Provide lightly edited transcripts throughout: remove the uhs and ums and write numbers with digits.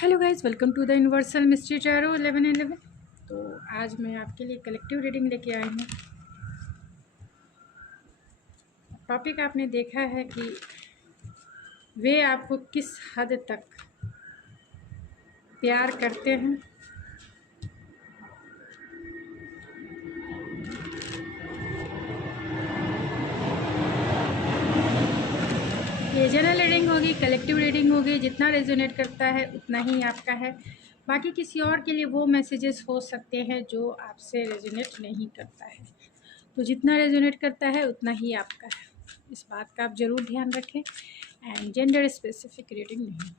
Hello guys, welcome to the universal mystery tarot 1111। तो आज मैं आपके लिए कलेक्टिव रीडिंग लेके आई हूँ। टॉपिक आपने देखा है कि वे आपको किस हद तक प्यार करते हैं। ये जनरल रीडिंग होगी, कलेक्टिव रीडिंग होगी। जितना रेजोनेट करता है उतना ही आपका है। बाकी किसी और के लिए वो मैसेजेस हो सकते हैं जो आपसे रेजोनेट नहीं करता है। तो जितना रेजोनेट करता है उतना ही आपका है, इस बात का आप ज़रूर ध्यान रखें। एंड जेंडर स्पेसिफिक रीडिंग नहीं।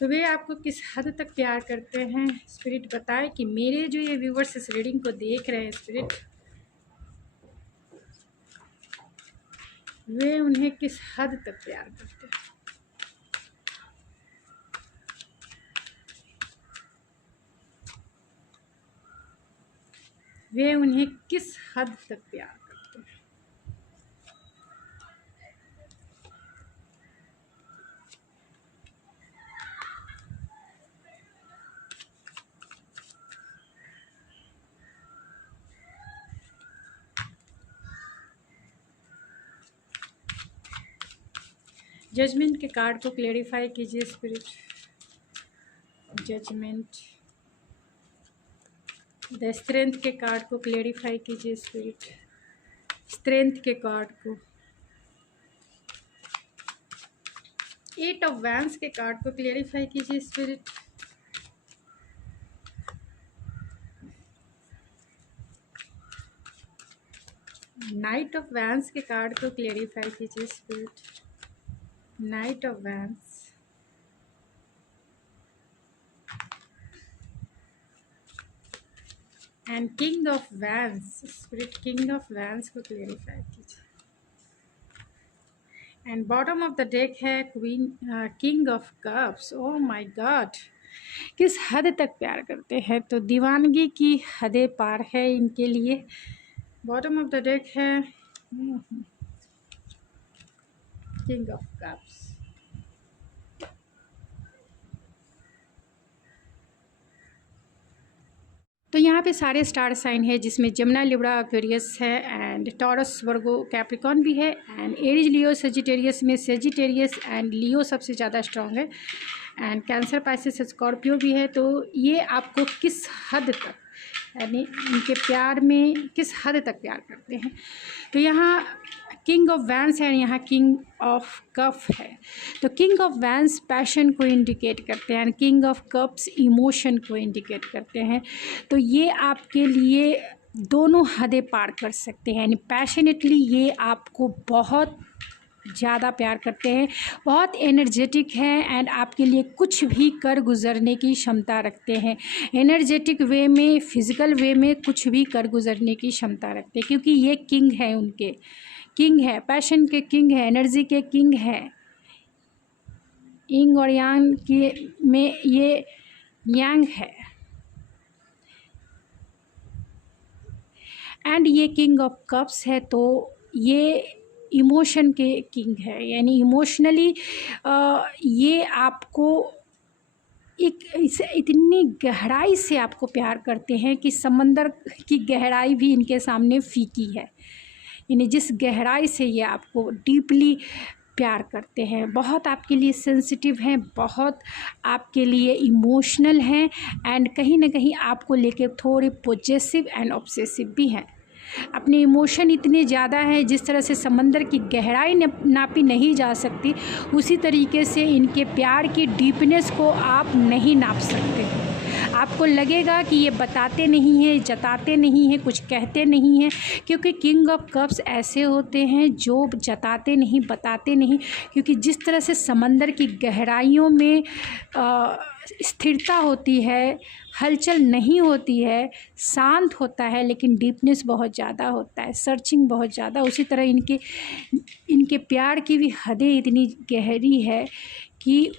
तो वे आपको किस हद तक प्यार करते हैं, स्पिरिट बताए कि मेरे जो ये व्यूवर्स इस रीडिंग को देख रहे हैं, स्पिरिट वे उन्हें किस हद तक प्यार करते हैं। वे उन्हें किस हद तक प्यार करते हैं। जजमेंट के कार्ड को क्लेरिफाई कीजिए स्पिरिट। जजमेंट। द स्ट्रेंथ के कार्ड को क्लेरिफाई कीजिए स्पिरिट। स्ट्रेंथ के कार्ड को। 8 ऑफ वैंड्स के कार्ड को क्लेरिफाई कीजिए स्पिरिट। नाइट ऑफ वैंड्स के कार्ड को क्लेरिफाई कीजिए spirit. Knight of wands. And king of wands spirit. King of wands को क्लेरिफाई कीजिए। And bottom of the deck है queen king of cups. Oh my god, किस हद तक प्यार करते हैं। तो दीवानगी की हदें पार है इनके लिए। बॉटम ऑफ द डेक है किंग ऑफ कप्स। तो यहाँ पे सारे स्टार साइन है, जिसमें जमुना, लिब्रा, एक्वेरियस है एंड टॉरस, वर्गो, कैप्रिकॉन भी है एंड एरीज, लियो, सेजिटेरियस में सेजिटेरियस एंड लियो सबसे ज़्यादा स्ट्रॉन्ग है एंड कैंसर, पाइसेस, स्कॉर्पियो भी है। तो ये आपको किस हद तक, यानी इनके प्यार में किस हद तक प्यार करते हैं। तो यहाँ किंग ऑफ वैंस है, यहाँ किंग ऑफ कप है। तो किंग ऑफ वैंस पैशन को इंडिकेट करते हैं, किंग ऑफ कप्स इमोशन को इंडिकेट करते हैं। तो ये आपके लिए दोनों हदें पार कर सकते हैं, यानी पैशनेटली ये आपको बहुत ज़्यादा प्यार करते हैं, बहुत एनर्जेटिक हैं एंड आपके लिए कुछ भी कर गुजरने की क्षमता रखते हैं। एनर्जेटिक वे में, फिज़िकल वे में कुछ भी कर गुजरने की क्षमता रखते हैं, क्योंकि ये किंग है, उनके किंग है, पैशन के किंग है, एनर्जी के किंग है। यिंग और यांग के में ये यांग है एंड ये किंग ऑफ कप्स है। तो ये इमोशन के किंग है, यानी इमोशनली ये आपको एक इतनी गहराई से आपको प्यार करते हैं कि समंदर की गहराई भी इनके सामने फीकी है। यानी जिस गहराई से ये आपको डीपली प्यार करते हैं, बहुत आपके लिए सेंसिटिव हैं, बहुत आपके लिए इमोशनल हैं एंड कहीं ना कहीं आपको लेके थोड़े पॉजेसिव एंड ऑब्सेसिव भी हैं। अपने इमोशन इतने ज़्यादा हैं, जिस तरह से समंदर की गहराई नापी नहीं जा सकती, उसी तरीके से इनके प्यार की डीपनेस को आप नहीं नाप सकते। आपको लगेगा कि ये बताते नहीं हैं, जताते नहीं हैं, कुछ कहते नहीं हैं, क्योंकि किंग ऑफ कप्स ऐसे होते हैं जो जताते नहीं, बताते नहीं। क्योंकि जिस तरह से समंदर की गहराइयों में स्थिरता होती है, हलचल नहीं होती है, शांत होता है, लेकिन डीपनेस बहुत ज़्यादा होता है, सर्चिंग बहुत ज़्यादा, उसी तरह इनके प्यार की भी हदें इतनी गहरी है कि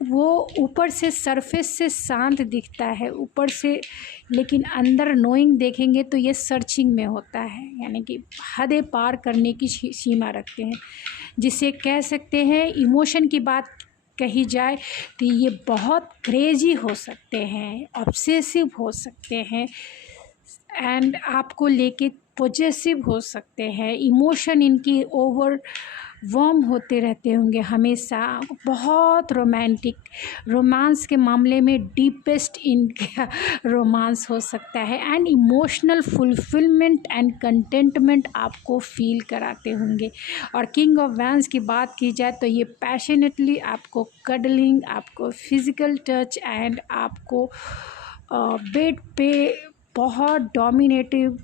वो ऊपर से सरफेस से शांत दिखता है ऊपर से, लेकिन अंदर नोइंग देखेंगे तो ये सर्चिंग में होता है, यानी कि हदें पार करने की सीमा रखते हैं, जिसे कह सकते हैं। इमोशन की बात कही जाए तो ये बहुत क्रेजी हो सकते हैं, ऑब्सेसिव हो सकते हैं एंड आपको लेके पॉजेसिव हो सकते हैं। इमोशन इनकी ओवर वर्म होते रहते होंगे हमेशा। बहुत रोमांटिक, रोमांस के मामले में डीपेस्ट इनका रोमांस हो सकता है and emotional fulfilment and contentment आपको फील कराते होंगे। और किंग ऑफ वैंस की बात की जाए तो ये पैशनेटली आपको कडलिंग, आपको फिज़िकल टच एंड आपको बेड पे बहुत डोमिनेटिव,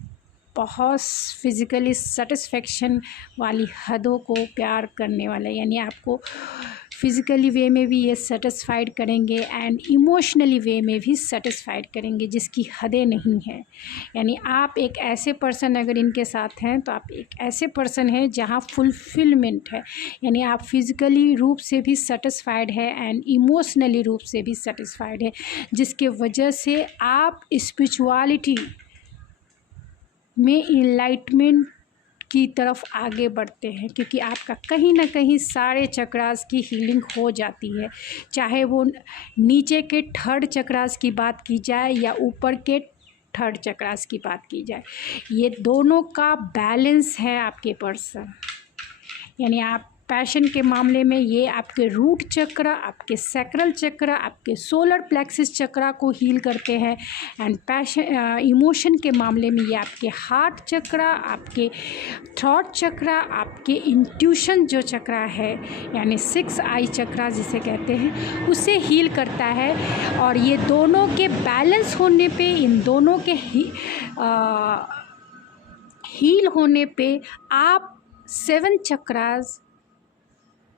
बहुत फिज़िकली सेटिस्फेक्शन वाली हदों को प्यार करने वाला, यानी आपको फिज़िकली वे में भी ये सेटिस्फाइड करेंगे एंड इमोशनली वे में भी सेटिस्फाइड करेंगे जिसकी हदें नहीं हैं। यानी आप एक ऐसे पर्सन अगर इनके साथ हैं तो आप एक ऐसे पर्सन हैं जहाँ फुलफिलमेंट है, यानी आप फिज़िकली रूप से भी सेटिस्फाइड है एंड इमोशनली रूप से भी सेटिस्फाइड है, जिसके वजह से आप स्पिरिचुअलिटी में इनलाइटमेंट की तरफ आगे बढ़ते हैं, क्योंकि आपका कहीं ना कहीं सारे चक्रास की हीलिंग हो जाती है। चाहे वो नीचे के थर्ड चक्रास की बात की जाए या ऊपर के थर्ड चक्रास की बात की जाए, ये दोनों का बैलेंस है आपके पर्सन। यानी आप पैशन के मामले में ये आपके रूट चक्र, आपके सैक्रल चक्र, आपके सोलर प्लेक्सिस चक्रा को हील करते हैं एंड पैशन इमोशन के मामले में ये आपके हार्ट चक्रा, आपके थॉट चक्रा, आपके इंट्यूशन जो चक्रा है यानी 6 आई चक्रा जिसे कहते हैं, उसे हील करता है। और ये दोनों के बैलेंस होने पे, इन दोनों के हील होने पे आप 7 चक्रास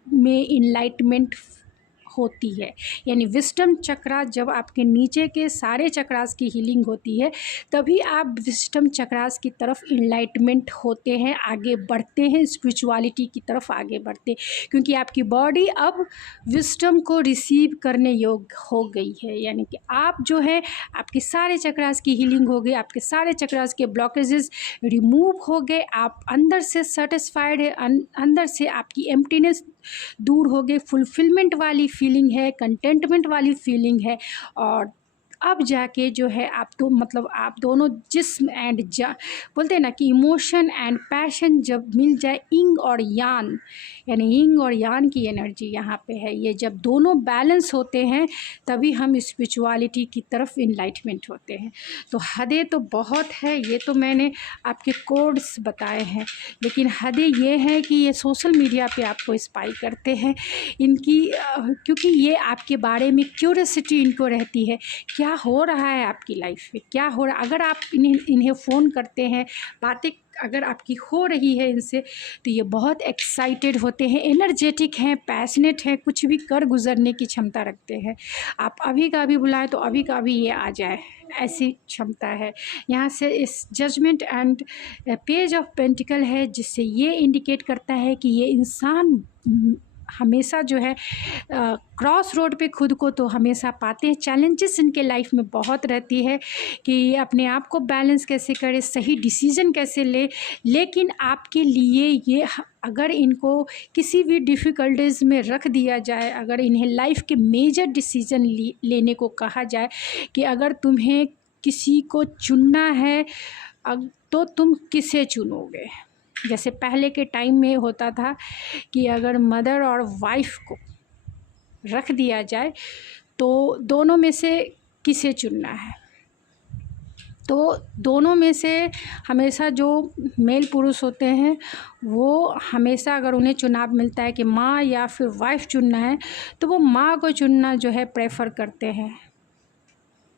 में इनलाइटमेंट होती है। यानी विस्डम चक्रा जब आपके नीचे के सारे चक्रास की हीलिंग होती है, तभी आप विस्डम चक्रास की तरफ इनलाइटमेंट होते हैं, आगे बढ़ते हैं, स्पिरिचुअलिटी की तरफ आगे बढ़ते हैं, क्योंकि आपकी बॉडी अब विस्डम को रिसीव करने योग्य हो गई है। यानी कि आप जो है, आपके सारे चक्रास की हीलिंग हो गई, आपके सारे चक्रास के ब्लॉकेजेस रिमूव हो गए, आप अंदर से सेटिस्फाइड है, अंदर से आपकी एम्प्टीनेस दूर हो गई, फुलफिलमेंट वाली फीलिंग है, कंटेंटमेंट वाली फीलिंग है। और अब जाके जो है आप तो मतलब आप दोनों जिस्म एंड बोलते हैं ना कि इमोशन एंड पैशन जब मिल जाए, इंग और यान, यानी इंग और यान की एनर्जी यहाँ पे है, ये जब दोनों बैलेंस होते हैं तभी हम स्पिरिचुअलिटी की तरफ इनलाइटमेंट होते हैं। तो हदें तो बहुत है, ये तो मैंने आपके कोड्स बताए हैं, लेकिन हदें ये हैं कि ये सोशल मीडिया पे आपको स्पाई करते हैं इनकी, क्योंकि ये आपके बारे में क्यूरियोसिटी इनको रहती है, क्या हो रहा है आपकी लाइफ में, क्या हो रहा है। अगर आप इन्हें फ़ोन करते हैं, बातें अगर आपकी हो रही है इनसे, तो ये बहुत एक्साइटेड होते हैं, एनर्जेटिक हैं, पैशनेट हैं, कुछ भी कर गुजरने की क्षमता रखते हैं। आप अभी का अभी बुलाएं तो अभी का अभी ये आ जाए, ऐसी क्षमता है। यहाँ से इस judgement and page of pentacle है, जिससे ये इंडिकेट करता है कि ये इंसान हमेशा जो है क्रॉस रोड पे खुद को तो हमेशा पाते हैं। चैलेंजेस इनके लाइफ में बहुत रहती है कि ये अपने आप को बैलेंस कैसे करे, सही डिसीजन कैसे ले। लेकिन आपके लिए ये अगर इनको किसी भी डिफ़िकल्टीज़ में रख दिया जाए, अगर इन्हें लाइफ के मेजर डिसीजन लेने को कहा जाए कि अगर तुम्हें किसी को चुनना है तो तुम किसे चुनोगे। जैसे पहले के टाइम में होता था कि अगर मदर और वाइफ को रख दिया जाए तो दोनों में से किसे चुनना है, तो दोनों में से हमेशा जो मेल पुरुष होते हैं वो हमेशा अगर उन्हें चुनाव मिलता है कि माँ या फिर वाइफ चुनना है, तो वो माँ को चुनना जो है प्रेफर करते हैं,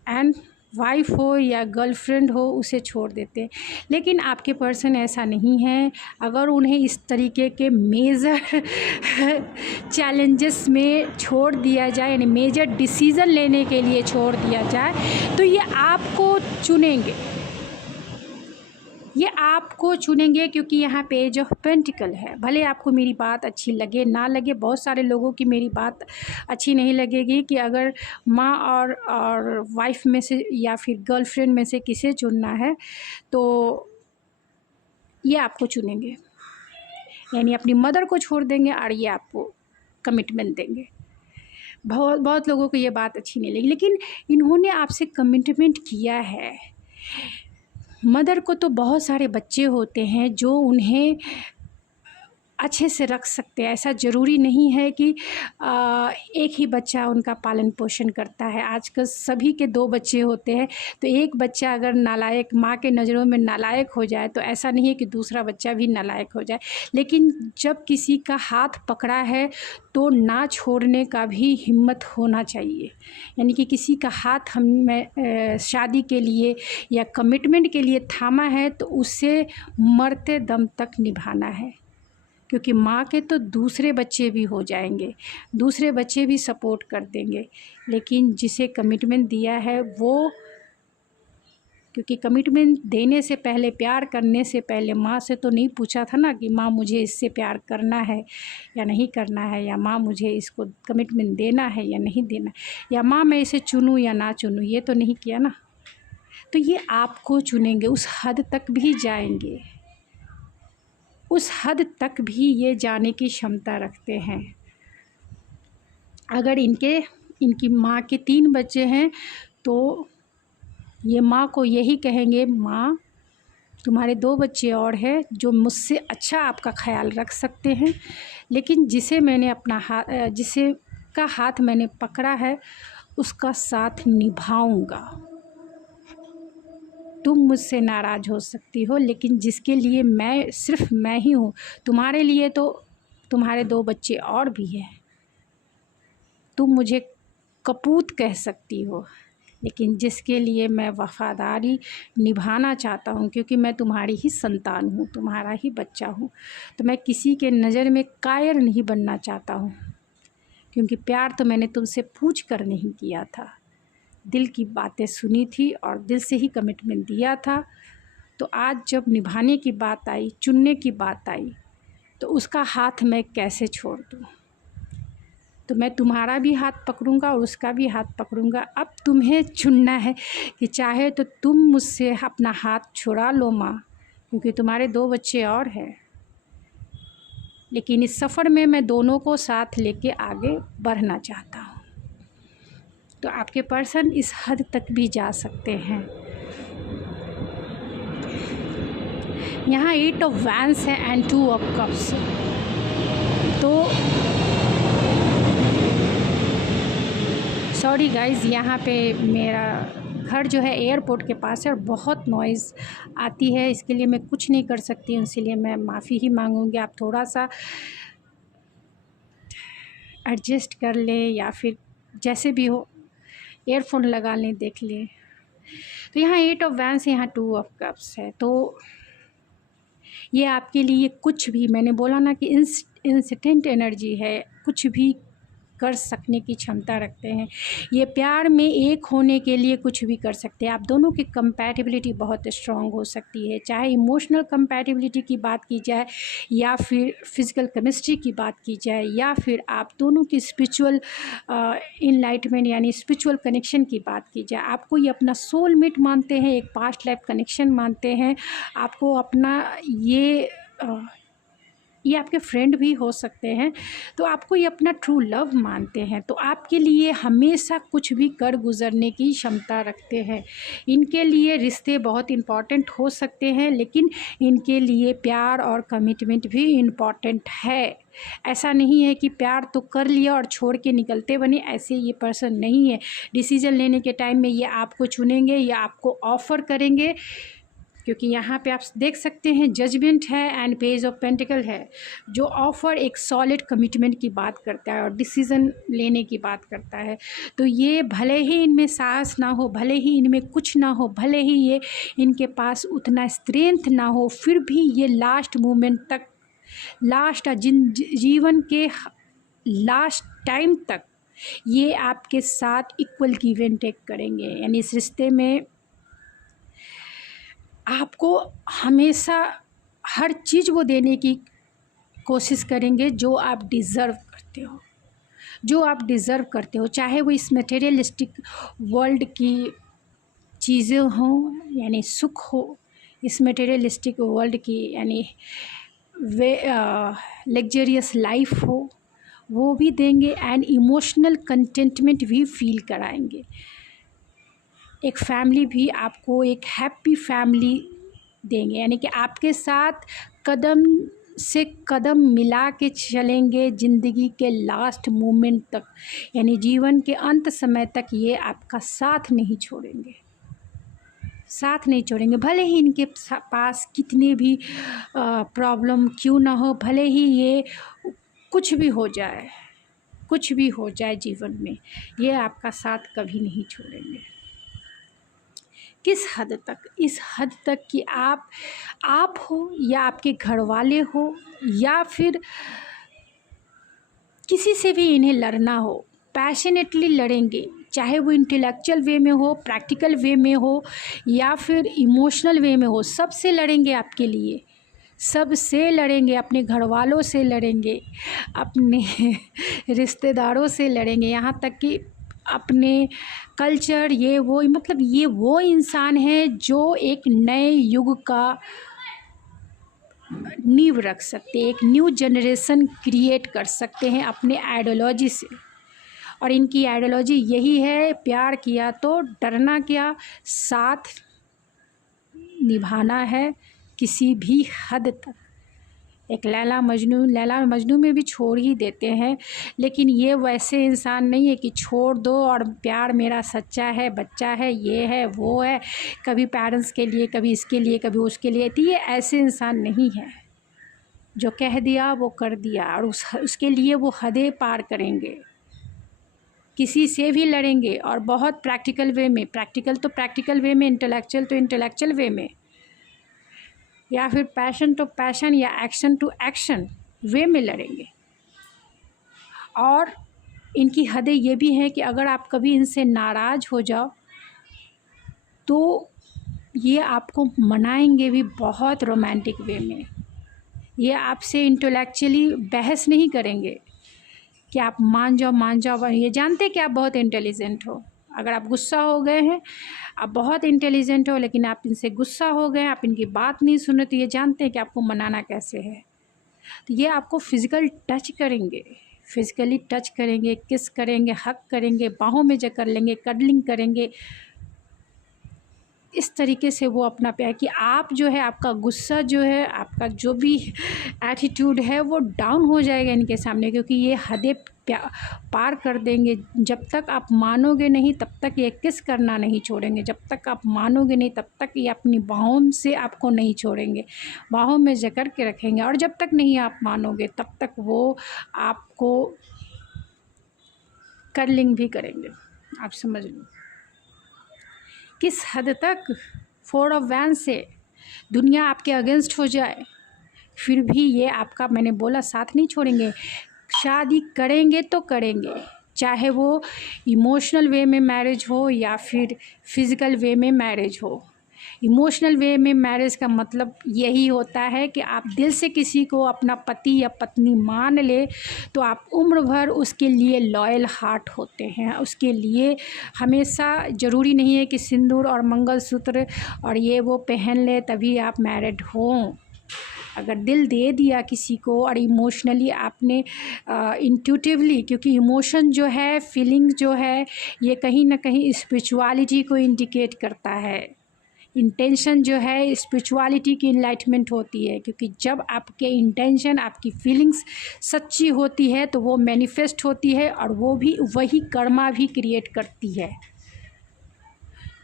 एंड वाइफ हो या गर्लफ्रेंड हो उसे छोड़ देते हैं। लेकिन आपके पर्सन ऐसा नहीं है। अगर उन्हें इस तरीके के मेजर चैलेंजेस में छोड़ दिया जाए, यानी मेजर डिसीज़न लेने के लिए छोड़ दिया जाए, तो ये आपको चुनेंगे, ये आपको चुनेंगे, क्योंकि यहाँ पेज ऑफ पेंटिकल है। भले आपको मेरी बात अच्छी लगे ना लगे, बहुत सारे लोगों की मेरी बात अच्छी नहीं लगेगी कि अगर माँ और वाइफ में से या फिर गर्लफ्रेंड में से किसे चुनना है, तो ये आपको चुनेंगे, यानी अपनी मदर को छोड़ देंगे और ये आपको कमिटमेंट देंगे। बहुत बहुत लोगों को ये बात अच्छी नहीं लगी, लेकिन इन्होंने आपसे कमिटमेंट किया है। मदर को तो बहुत सारे बच्चे होते हैं जो उन्हें अच्छे से रख सकते हैं। ऐसा ज़रूरी नहीं है कि एक ही बच्चा उनका पालन पोषण करता है। आजकल सभी के 2 बच्चे होते हैं, तो एक बच्चा अगर नालायक, माँ के नज़रों में नालायक हो जाए, तो ऐसा नहीं है कि दूसरा बच्चा भी नालायक हो जाए। लेकिन जब किसी का हाथ पकड़ा है तो ना छोड़ने का भी हिम्मत होना चाहिए। यानी कि किसी का हाथ हमने शादी के लिए या कमिटमेंट के लिए थामा है, तो उसे मरते दम तक निभाना है। क्योंकि माँ के तो दूसरे बच्चे भी हो जाएंगे, दूसरे बच्चे भी सपोर्ट कर देंगे, लेकिन जिसे कमिटमेंट दिया है वो, क्योंकि कमिटमेंट देने से पहले, प्यार करने से पहले माँ से तो नहीं पूछा था ना कि माँ मुझे इससे प्यार करना है या नहीं करना है, या माँ मुझे इसको कमिटमेंट देना है या नहीं देना, या माँ मैं इसे चुनूँ या ना चुनूँ, ये तो नहीं किया ना। तो ये आपको चुनेंगे, उस हद तक भी जाएंगे, उस हद तक भी ये जाने की क्षमता रखते हैं। अगर इनकी माँ के 3 बच्चे हैं तो ये माँ को यही कहेंगे, माँ तुम्हारे 2 बच्चे और हैं जो मुझसे अच्छा आपका ख्याल रख सकते हैं, लेकिन जिसे मैंने जिसे का हाथ मैंने पकड़ा है उसका साथ निभाऊंगा। तुम मुझसे नाराज़ हो सकती हो, लेकिन जिसके लिए मैं, सिर्फ मैं ही हूँ, तुम्हारे लिए तो तुम्हारे 2 बच्चे और भी हैं। तुम मुझे कपूत कह सकती हो, लेकिन जिसके लिए मैं वफ़ादारी निभाना चाहता हूँ, क्योंकि मैं तुम्हारी ही संतान हूँ, तुम्हारा ही बच्चा हूँ, तो मैं किसी के नज़र में कायर नहीं बनना चाहता हूँ। क्योंकि प्यार तो मैंने तुमसे पूछ कर नहीं किया था, दिल की बातें सुनी थी और दिल से ही कमिटमेंट दिया था। तो आज जब निभाने की बात आई, चुनने की बात आई, तो उसका हाथ मैं कैसे छोड़ दूँ। तो मैं तुम्हारा भी हाथ पकड़ूंगा और उसका भी हाथ पकड़ूंगा। अब तुम्हें चुनना है कि चाहे तो तुम मुझसे अपना हाथ छुड़ा लो माँ, क्योंकि तुम्हारे 2 बच्चे और हैं, लेकिन इस सफ़र में मैं दोनों को साथ लेके आगे बढ़ना चाहता हूँ। तो आपके पर्सन इस हद तक भी जा सकते हैं। यहाँ 8 ऑफ वैंस है एंड 2 ऑफ कप्स। तो सॉरी गाइज़, यहाँ पे मेरा घर जो है एयरपोर्ट के पास है और बहुत नॉइज़ आती है, इसके लिए मैं कुछ नहीं कर सकती हूँ, इसीलिए मैं माफ़ी ही मांगूँगी। आप थोड़ा सा एडजस्ट कर लें या फिर जैसे भी हो ईयरफोन लगा लें, देख लें। तो यहाँ 8 ऑफ वैंस है, यहाँ 2 ऑफ कप्स है। तो ये आपके लिए कुछ भी, मैंने बोला ना कि इंस्टेंट एनर्जी है, कुछ भी कर सकने की क्षमता रखते हैं। ये प्यार में एक होने के लिए कुछ भी कर सकते हैं। आप दोनों की कंपैटिबिलिटी बहुत स्ट्रॉन्ग हो सकती है, चाहे इमोशनल कंपैटिबिलिटी की बात की जाए या फिर फिज़िकल केमिस्ट्री की बात की जाए, या फिर आप दोनों की स्पिरिचुअल इनलाइटमेंट यानी स्पिरिचुअल कनेक्शन की बात की जाए। आपको ये अपना सोलमेट मानते हैं, एक पास्ट लाइफ कनेक्शन मानते हैं, आपको अपना ये आपके फ्रेंड भी हो सकते हैं, तो आपको ये अपना ट्रू लव मानते हैं। तो आपके लिए हमेशा कुछ भी कर गुज़रने की क्षमता रखते हैं। इनके लिए रिश्ते बहुत इम्पॉर्टेंट हो सकते हैं, लेकिन इनके लिए प्यार और कमिटमेंट भी इम्पॉर्टेंट है। ऐसा नहीं है कि प्यार तो कर लिया और छोड़ के निकलते बने, ऐसे ये पर्सन नहीं है। डिसीज़न लेने के टाइम में ये आपको चुनेंगे या आपको ऑफ़र करेंगे, क्योंकि यहाँ पे आप देख सकते हैं जजमेंट है एंड पेज ऑफ पेंटिकल है, जो ऑफ़र एक सॉलिड कमिटमेंट की बात करता है और डिसीज़न लेने की बात करता है। तो ये भले ही इनमें साहस ना हो, भले ही इनमें कुछ ना हो, भले ही ये इनके पास उतना स्ट्रेंथ ना हो, फिर भी ये लास्ट मोमेंट तक, लास्ट जीवन के लास्ट टाइम तक ये आपके साथ इक्वल गिव एंड टेक करेंगे। यानी इस रिश्ते में आपको हमेशा हर चीज़ वो देने की कोशिश करेंगे जो आप डिज़र्व करते हो, जो आप डिज़र्व करते हो, चाहे वो इस मटेरियलिस्टिक वर्ल्ड की चीज़ें हों, यानी सुख हो, इस मटेरियलिस्टिक वर्ल्ड की यानी वे लग्जरियस लाइफ हो, वो भी देंगे एंड इमोशनल कंटेंटमेंट भी फील कराएंगे। एक फैमिली भी आपको एक हैप्पी फैमिली देंगे, यानी कि आपके साथ कदम से कदम मिला के चलेंगे ज़िंदगी के लास्ट मोमेंट तक, यानी जीवन के अंत समय तक ये आपका साथ नहीं छोड़ेंगे, साथ नहीं छोड़ेंगे। भले ही इनके पास कितने भी प्रॉब्लम क्यों ना हो, भले ही ये कुछ भी हो जाए, कुछ भी हो जाए जीवन में, ये आपका साथ कभी नहीं छोड़ेंगे। किस हद तक? इस हद तक कि आप हो या आपके घर वाले हो या फिर किसी से भी इन्हें लड़ना हो, पैशनेटली लड़ेंगे, चाहे वो इंटेलेक्चुअल वे में हो, प्रैक्टिकल वे में हो या फिर इमोशनल वे में हो, सबसे लड़ेंगे आपके लिए, सबसे लड़ेंगे, अपने घर वालों से लड़ेंगे, अपने रिश्तेदारों से लड़ेंगे, यहाँ तक कि अपने कल्चर, ये वो, मतलब ये वो इंसान है जो एक नए युग का नींव रख सकते हैं, एक न्यू जनरेशन क्रिएट कर सकते हैं अपने आइडियोलॉजी से। और इनकी आइडियोलॉजी यही है, प्यार किया तो डरना क्या, साथ निभाना है किसी भी हद तक। एक लैला मजनू में भी छोड़ ही देते हैं, लेकिन ये वैसे इंसान नहीं है कि छोड़ दो और प्यार मेरा सच्चा है, बच्चा है, ये है, वो है, कभी पेरेंट्स के लिए, कभी इसके लिए, कभी उसके लिए। तो ये ऐसे इंसान नहीं है, जो कह दिया वो कर दिया, और उसके लिए वो हदें पार करेंगे, किसी से भी लड़ेंगे, और बहुत प्रैक्टिकल वे में, प्रैक्टिकल तो प्रैक्टिकल वे में, इंटेलेक्चुअल तो इंटेलेक्चुअल वे में, या फिर पैशन टू पैशन या एक्शन टू एक्शन वे में लड़ेंगे। और इनकी हदें ये भी हैं कि अगर आप कभी इनसे नाराज़ हो जाओ तो ये आपको मनाएंगे भी बहुत रोमांटिक वे में। ये आपसे इंटेलेक्चुअली बहस नहीं करेंगे कि आप मान जाओ। ये जानते कि आप बहुत इंटेलिजेंट हो, अगर आप गुस्सा हो गए हैं, आप बहुत इंटेलिजेंट हो, लेकिन आप इनसे गुस्सा हो गए, आप इनकी बात नहीं सुने, तो ये जानते हैं कि आपको मनाना कैसे है। तो ये आपको फिज़िकल टच करेंगे, फिज़िकली टच करेंगे, किस करेंगे, हक करेंगे, बाहों में जकड़ लेंगे, कडलिंग करेंगे। इस तरीके से वो अपना प्यार कि आप जो है, आपका गुस्सा जो है, आपका जो भी एटीट्यूड है वो डाउन हो जाएगा इनके सामने, क्योंकि ये हदें पार कर देंगे। जब तक आप मानोगे नहीं तब तक ये किस करना नहीं छोड़ेंगे, जब तक आप मानोगे नहीं तब तक ये अपनी बाहों से आपको नहीं छोड़ेंगे, बाहों में जकड़ के रखेंगे। और जब तक नहीं आप मानोगे तब तक वो आपको कर्लिंग भी करेंगे। आप समझ लो किस हद तक। 4 ऑफ वैंड्स से दुनिया आपके अगेंस्ट हो जाए फिर भी ये आपका, मैंने बोला, साथ नहीं छोड़ेंगे। शादी करेंगे तो करेंगे, चाहे वो इमोशनल वे में मैरिज हो या फिर फिज़िकल वे में मैरिज हो। इमोशनल वे में मैरिज का मतलब यही होता है कि आप दिल से किसी को अपना पति या पत्नी मान ले तो आप उम्र भर उसके लिए लॉयल हार्ट होते हैं। उसके लिए हमेशा ज़रूरी नहीं है कि सिंदूर और मंगलसूत्र और ये वो पहन ले तभी आप मैरिड हों। अगर दिल दे दिया किसी को और इमोशनली आपने इंट्यूटिवली, क्योंकि इमोशन जो है, फीलिंग जो है, ये कहीं ना कहीं स्पिरिचुअलिटी को इंडिकेट करता है। इंटेंशन जो है स्पिरिचुअलिटी की इनलाइटमेंट होती है, क्योंकि जब आपके इंटेंशन, आपकी फीलिंग्स सच्ची होती है तो वो मैनिफेस्ट होती है और वो भी वही कर्मा भी क्रिएट करती है।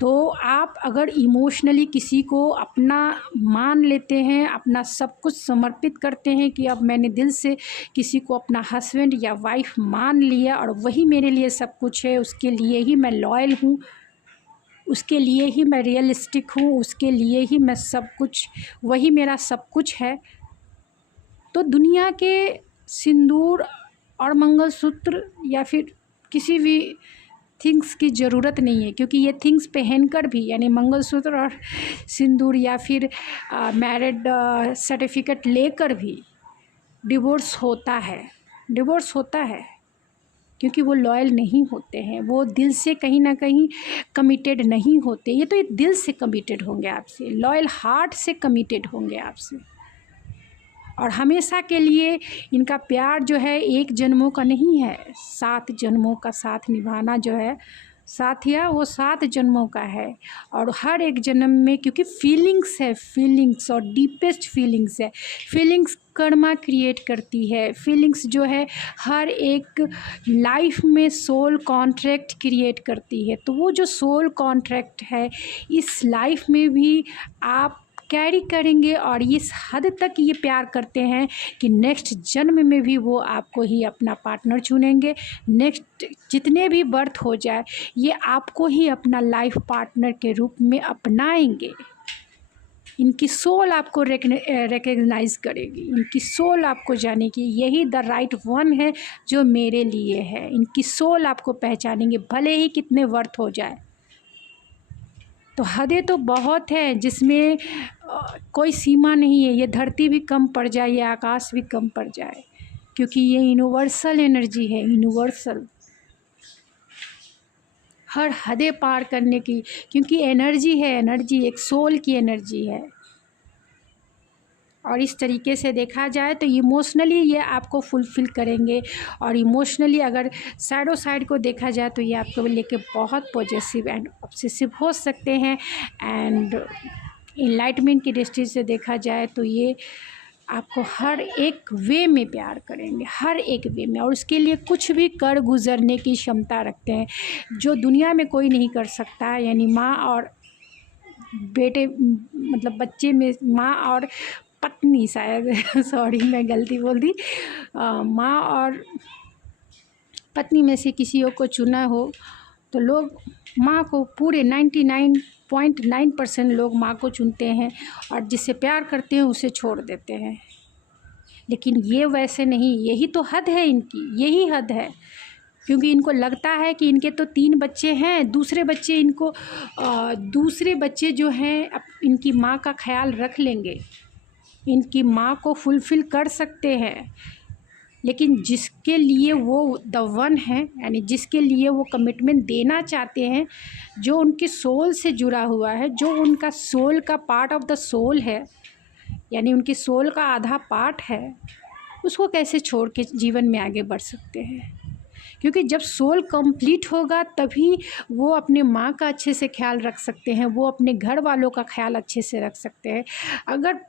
तो आप अगर इमोशनली किसी को अपना मान लेते हैं, अपना सब कुछ समर्पित करते हैं कि अब मैंने दिल से किसी को अपना हस्बैंड या वाइफ मान लिया और वही मेरे लिए सब कुछ है, उसके लिए ही मैं लॉयल हूँ, उसके लिए ही मैं रियलिस्टिक हूँ, उसके लिए ही मैं सब कुछ, वही मेरा सब कुछ है, तो दुनिया के सिंदूर और मंगलसूत्र या फिर किसी भी थिंग्स की ज़रूरत नहीं है। क्योंकि ये थिंग्स पहनकर भी, यानी मंगलसूत्र और सिंदूर या फिर मैरिड सर्टिफिकेट लेकर भी डिवोर्स होता है, क्योंकि वो लॉयल नहीं होते हैं, वो दिल से कहीं ना कहीं कमिटेड नहीं होते। ये तो दिल से कमिटेड होंगे आपसे, लॉयल हार्ट से कमिटेड होंगे आपसे। और हमेशा के लिए इनका प्यार जो है एक जन्मों का नहीं है, 7 जन्मों का साथ निभाना जो है साथिया, वो 7 जन्मों का है। और हर एक जन्म में, क्योंकि फीलिंग्स है, फीलिंग्स और डीपेस्ट फीलिंग्स है। फीलिंग्स कर्मा क्रिएट करती है। फीलिंग्स जो है हर एक लाइफ में सोल कॉन्ट्रैक्ट क्रिएट करती है। तो वो जो सोल कॉन्ट्रैक्ट है इस लाइफ में भी आप कैरी करेंगे और इस हद तक ये प्यार करते हैं कि नेक्स्ट जन्म में भी वो आपको ही अपना पार्टनर चुनेंगे। नेक्स्ट जितने भी बर्थ हो जाए ये आपको ही अपना लाइफ पार्टनर के रूप में अपनाएंगे। इनकी सोल आपको रिकग्नाइज करेगी, इनकी सोल आपको जानेगी यही द राइट वन है जो मेरे लिए है। इनकी सोल आपको पहचानेंगे भले ही कितने वर्थ हो जाए। तो हदें तो बहुत है जिसमें कोई सीमा नहीं है। ये धरती भी कम पड़ जाए, ये आकाश भी कम पड़ जाए, क्योंकि ये यूनिवर्सल एनर्जी है, यूनिवर्सल, हर हदें पार करने की, क्योंकि एनर्जी है, एनर्जी एक सोल की एनर्जी है। और इस तरीके से देखा जाए तो इमोशनली ये आपको फुलफ़िल करेंगे। और इमोशनली अगर सैडो साइड को देखा जाए तो ये आपको लेके बहुत पॉजेसिव एंड ऑब्सेसिव हो सकते हैं। एंड इनलाइटमेंट की दृष्टि से देखा जाए तो ये आपको हर एक वे में प्यार करेंगे, हर एक वे में, और उसके लिए कुछ भी कर गुजरने की क्षमता रखते हैं जो दुनिया में कोई नहीं कर सकता। यानी माँ और बेटे, मतलब बच्चे में माँ और पत्नी, शायद सॉरी मैं गलती बोल दी, माँ और पत्नी में से किसी को चुना हो तो लोग माँ को, पूरे 99.9% लोग माँ को चुनते हैं और जिससे प्यार करते हैं उसे छोड़ देते हैं। लेकिन ये वैसे नहीं, यही तो हद है इनकी, यही हद है। क्योंकि इनको लगता है कि इनके तो 3 बच्चे हैं, दूसरे बच्चे जो हैं इनकी माँ का ख्याल रख लेंगे, इनकी माँ को फुलफ़िल कर सकते हैं। लेकिन जिसके लिए वो द वन है, यानी जिसके लिए वो कमिटमेंट देना चाहते हैं, जो उनके सोल से जुड़ा हुआ है, जो उनका सोल का पार्ट ऑफ द सोल है, यानी उनके सोल का आधा पार्ट है, उसको कैसे छोड़ के जीवन में आगे बढ़ सकते हैं। क्योंकि जब सोल कंप्लीट होगा तभी वो अपने माँ का अच्छे से ख्याल रख सकते हैं, वो अपने घर वालों का ख्याल अच्छे से रख सकते हैं। अगर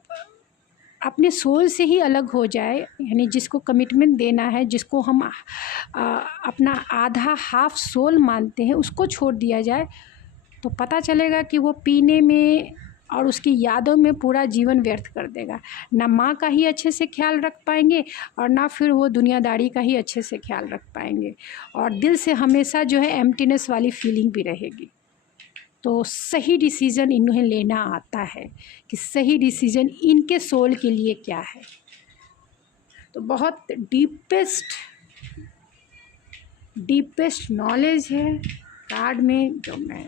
अपने सोल से ही अलग हो जाए, यानी जिसको कमिटमेंट देना है, जिसको हम अपना आधा हाफ सोल मानते हैं, उसको छोड़ दिया जाए तो पता चलेगा कि वो पीने में और उसकी यादों में पूरा जीवन व्यर्थ कर देगा। ना माँ का ही अच्छे से ख्याल रख पाएंगे और ना फिर वो दुनियादारी का ही अच्छे से ख्याल रख पाएंगे, और दिल से हमेशा जो है एम्प्टीनेस वाली फीलिंग भी रहेगी। तो सही डिसीज़न इन्हें लेना आता है कि सही डिसीज़न इनके सोल के लिए क्या है। तो बहुत डीपेस्ट नॉलेज है कार्ड में, जो मैं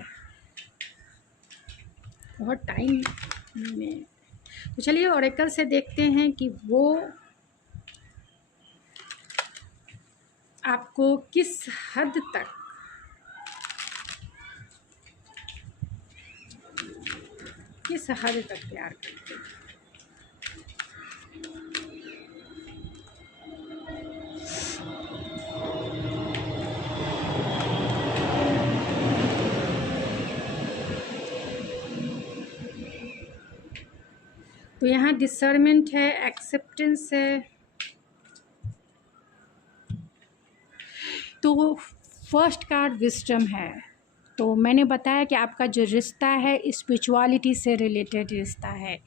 बहुत टाइम में, तो चलिए ऑरेकल से देखते हैं कि वो आपको किस हद तक प्यार करते हैं। तो यहाँ डिसर्नमेंट है, एक्सेप्टेंस है। तो फर्स्ट कार्ड विजडम है। तो मैंने बताया कि आपका जो रिश्ता है स्पिरिचुअलिटी से रिलेटेड रिश्ता है,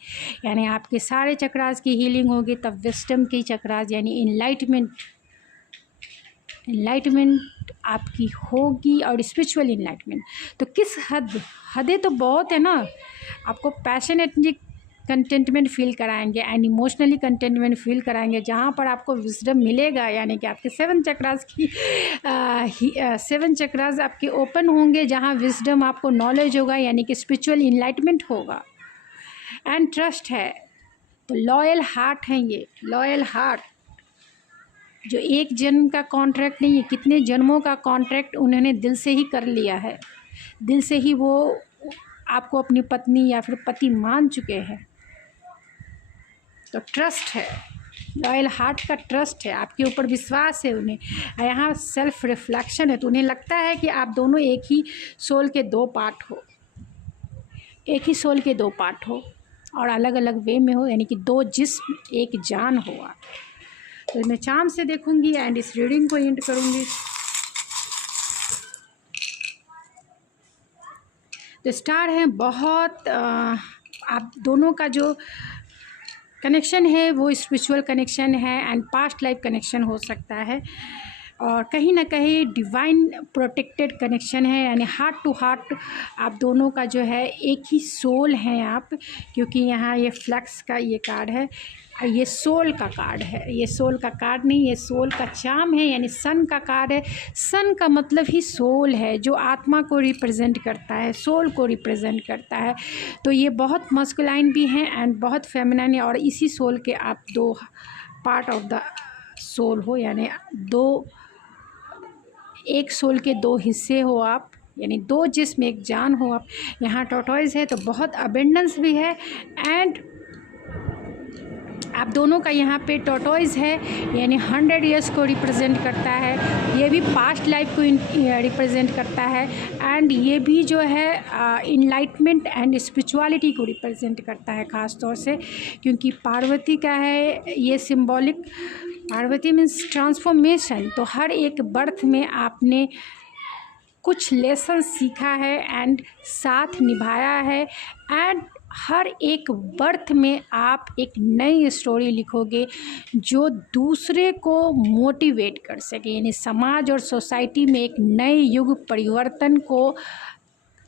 यानी आपके सारे चक्रास की हीलिंग होगी तब विजडम की चक्रास यानी इनलाइटमेंट आपकी होगी, और स्पिरिचुअल इनलाइटमेंट। तो किस हदें तो बहुत है ना। आपको पैशनेटली कंटेंटमेंट फील कराएंगे एंड इमोशनली कंटेंटमेंट फील कराएंगे, जहाँ पर आपको विजडम मिलेगा, यानी कि आपके 7 चक्रास आपके ओपन होंगे, जहाँ विजडम आपको नॉलेज होगा, यानी कि स्पिरिचुअल इनलाइटमेंट होगा। एंड ट्रस्ट है। तो लॉयल हार्ट हैं ये, लॉयल हार्ट जो एक जन्म का कॉन्ट्रैक्ट नहीं है, कितने जन्मों का कॉन्ट्रैक्ट उन्होंने दिल से ही कर लिया है। दिल से ही वो आपको अपनी पत्नी या फिर पति मान चुके हैं। तो ट्रस्ट है। रॉयल हार्ट का ट्रस्ट है, आपके ऊपर विश्वास है उन्हें। यहाँ सेल्फ रिफ्लेक्शन है, तो उन्हें लगता है कि आप दोनों एक ही सोल के दो पार्ट हो, एक ही सोल के दो पार्ट हो और अलग अलग वे में हो, यानी कि दो जिस्म एक जान हो आप। तो मैं चार्म से देखूंगी एंड इस रीडिंग को एंड करूंगी। तो स्टार है बहुत आप दोनों का जो कनेक्शन है वो स्पिरिचुअल कनेक्शन है एंड पास्ट लाइफ कनेक्शन हो सकता है, और कहीं ना कहीं डिवाइन प्रोटेक्टेड कनेक्शन है, यानी हार्ट टू हार्ट आप दोनों का जो है एक ही सोल हैं आप, क्योंकि यहाँ ये फ्लैक्स का ये कार्ड है, ये सोल का कार्ड है, ये सोल का कार्ड नहीं, ये सोल का चार्म है, यानी सन का कार्ड है। सन का मतलब ही सोल है, जो आत्मा को रिप्रेजेंट करता है, सोल को रिप्रेजेंट करता है। तो ये बहुत मस्कुलाइन भी हैं एंड बहुत फेमिनाइन है, और इसी सोल के आप दो पार्ट ऑफ द सोल हो, यानी एक सोल के दो हिस्से हो आप, यानी दो जिस्म एक जान हो आप। यहाँ टॉर्टोइज है तो बहुत अबेंडेंस भी है एंड आप दोनों का यहाँ पे टॉर्टोइज है, यानी 100 ईयर्स को रिप्रेजेंट करता है, ये भी पास्ट लाइफ को रिप्रेजेंट करता है एंड ये भी जो है इनलाइटमेंट एंड स्पिरिचुअलिटी को रिप्रेजेंट करता है ख़ास तौर से, क्योंकि पार्वती का है ये सिंबॉलिक। पार्वती मीन्स ट्रांसफॉर्मेशन, तो हर एक बर्थ में आपने कुछ लेसन सीखा है एंड साथ निभाया है एंड हर एक बर्थ में आप एक नई स्टोरी लिखोगे जो दूसरे को मोटिवेट कर सके, यानी समाज और सोसाइटी में एक नए युग परिवर्तन को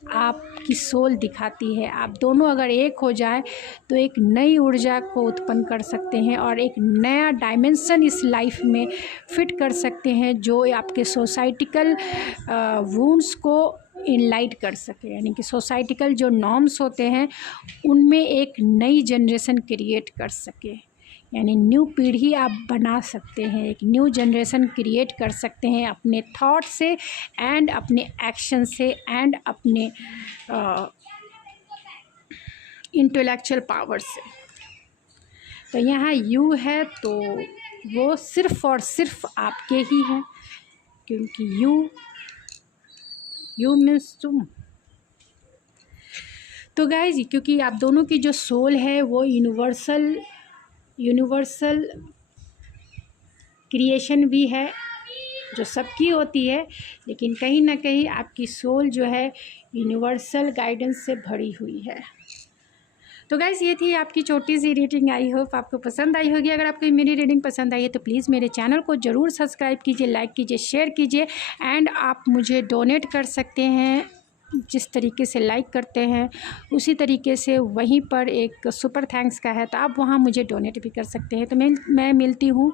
आपकी सोल दिखाती है। आप दोनों अगर एक हो जाए तो एक नई ऊर्जा को उत्पन्न कर सकते हैं और एक नया डायमेंशन इस लाइफ में फिट कर सकते हैं, जो आपके सोसाइटिकल वुंड्स को इनलाइट कर सके, यानी कि सोसाइटिकल जो नॉर्म्स होते हैं उनमें एक नई जनरेशन क्रिएट कर सके, यानी न्यू पीढ़ी आप बना सकते हैं, एक न्यू जनरेशन क्रिएट कर सकते हैं अपने थॉट से एंड अपने एक्शन से एंड अपने इंटेलेक्चुअल पावर से। तो यहाँ यू है तो वो सिर्फ़ और सिर्फ आपके ही हैं, क्योंकि यू मीन्स तुम। तो गाइज क्योंकि आप दोनों की जो सोल है वो यूनिवर्सल क्रिएशन भी है, जो सबकी होती है, लेकिन कहीं ना कहीं आपकी सोल जो है यूनिवर्सल गाइडेंस से भरी हुई है। तो गाइस ये थी आपकी छोटी सी रीडिंग, आई होप आपको पसंद आई होगी। अगर आपको मेरी रीडिंग पसंद आई है तो प्लीज़ मेरे चैनल को ज़रूर सब्सक्राइब कीजिए, लाइक कीजिए, शेयर कीजिए एंड आप मुझे डोनेट कर सकते हैं। जिस तरीके से लाइक करते हैं उसी तरीके से वहीं पर एक सुपर थैंक्स का है, तो आप वहाँ मुझे डोनेट भी कर सकते हैं। तो मैं मिलती हूँ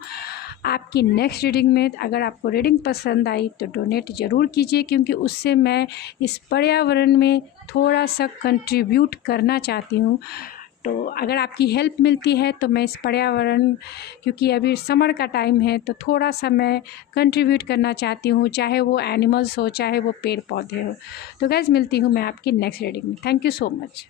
आपकी नेक्स्ट रीडिंग में। अगर आपको रीडिंग पसंद आई तो डोनेट ज़रूर कीजिए, क्योंकि उससे मैं इस पर्यावरण में थोड़ा सा कंट्रीब्यूट करना चाहती हूँ। तो अगर आपकी हेल्प मिलती है तो मैं इस पर्यावरण, क्योंकि अभी समर का टाइम है, तो थोड़ा सा मैं कंट्रीब्यूट करना चाहती हूँ, चाहे वो एनिमल्स हो चाहे वो पेड़ पौधे हो। तो गाइस मिलती हूँ मैं आपकी नेक्स्ट रीडिंग में। Thank you so much.